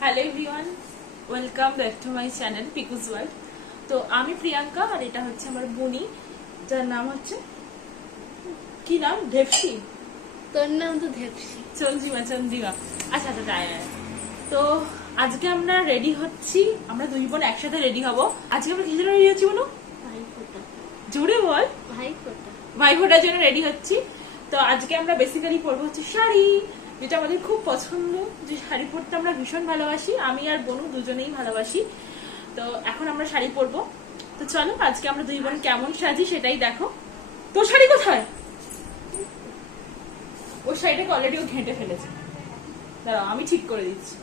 Hello everyone, welcome back to my channel পিকুস world. তো আমি প্রিয়াঙ্কা আর এটা হচ্ছে আমার বোনি, যার নাম হচ্ছে কি নাম? দেবসী। তোর নাম তো দেবসী। চন্দ্রিমা। আচ্ছা আচ্ছা তাই। তো আজকে আমরা রেডি হচ্ছি, আমরা দুই বোন একসাথে রেডি হব। আজকে আমরা কিসের রেডি হচ্ছি বলো? ভাইফোঁটা। জোরে বল। ভাইফোঁটা। ভাইফোঁটার জন্য রেডি হচ্ছি। তো আজকে আমরা বেসিক্যালি পরবো হচ্ছে শাড়ি, যেটা আমাদের খুব পছন্দ। যে শাড়ি পরতে আমরা ভীষণ ভালোবাসি, আমি আর বোনু দুজনেই ভালোবাসি। তো এখন আমরা শাড়ি পরবো। তো চলো আজকে আমরা দুই বোন কেমন সাজি সেটাই দেখো। তোর শাড়ি কোথায়? ওর শাড়িটাকে অলরেডি ও ঘেঁটে ফেলেছে। দাঁড়াও আমি ঠিক করে দিচ্ছি।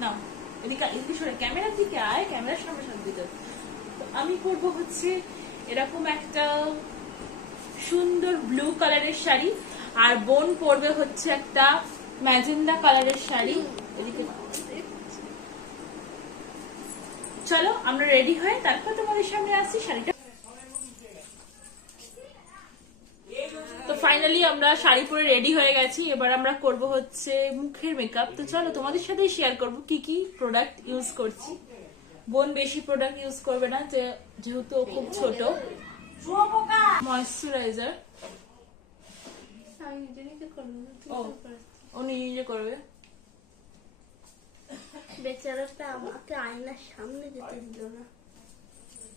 নাও এদিকে এদিকে সরে, ক্যামেরার দিকে আয়, ক্যামেরার সামনে দিতে। তো আমি পরবো হচ্ছে এরকম একটা সুন্দর ব্লু কালারের শাড়ি, আর বোন পরবে হচ্ছে একটা ম্যাজেন্ডা কালারের শাড়ি। এদিকে চলো আমরা রেডি হয়ে তারপর তোমাদের সামনে আসছি শাড়িটা। তো ফাইনালি আমরা শাড়ি পরে রেডি হয়ে গেছি। এবার আমরা করব হচ্ছে মুখের মেকআপ। তো চলো তোমাদের সাথেই শেয়ার করব কি কি প্রোডাক্ট ইউজ করছি। বোন বেশি প্রোডাক্ট ইউজ করবে না, যেহেতু ও খুব ছোট। ময়শ্চারাইজার ও নিজে করবে। বেচারাটা আমাকে আয়নার সামনে যেতে দিল না।